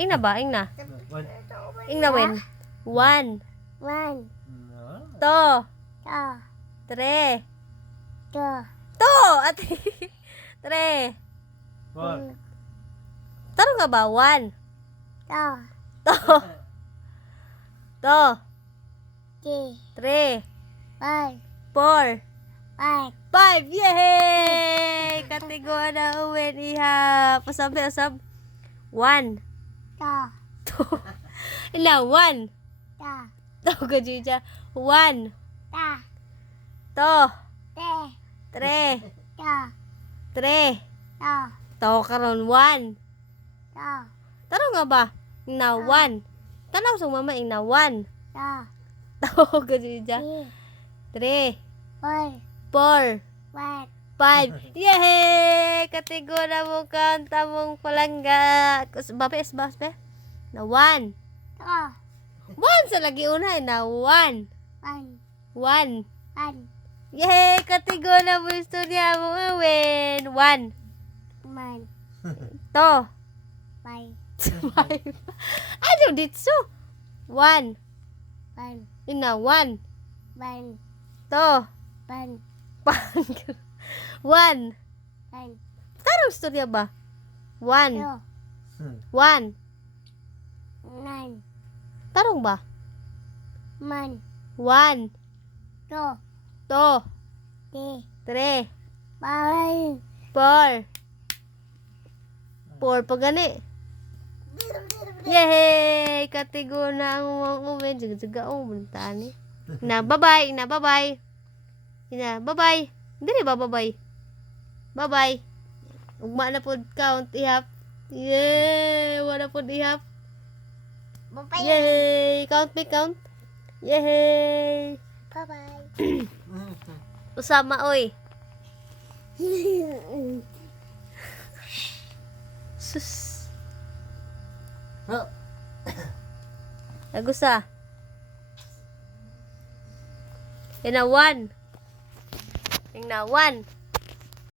Ing na ba? Ing na. One. Ing na win. 1. One. To. Two. 3. Two. To. Ate. 3. Four. Tarong ka ba? 1. Two. To. To. Three. 3. Four. 4. Five. 5. Yay! Katigwa na uwin iha. Pasabi, asab. 1. Two. 2. Ila, 1. Two. To ka, Jija. 1. Two. To. Three. 3. Two. 3. Two. To ka ron. 1. Two. Tarong nga ba? Na 1. Tanaw sa mama, ina 1. Two. To ka, Jija. Three. 3. Four. 4. One. 5. Yay! Kategora mo kanta mong palangga. Babes, babes. Na 1. Two. 1 sa lagi unay. Na 1. One. 1. One. Yay! Kategora mo istorya mo awin. 1. One. To. Five. 5. Ano ditso? 1. One. Ina 1. One. To. One. 1. One. Tarong istorya ba? 1. Two. 1. Nine. Tarong ba? One. 1. Two. To. Three. 3. Five. 4. 4 pa gani. Yay! Katigo na ang mga umin. Jaga-jaga o. Muntaan eh. Ina, bye-bye. Ina, bye-bye. Ina, bye-bye. Dili ba, bye-bye? Bye-bye. Ugma na po count. Ihap. Yay! Wala po ihap. Bye-bye. Yay! Count me, count. Yay! Bye-bye. Usama, oy. Sus. Nagusa. Ina 1. Ina 1.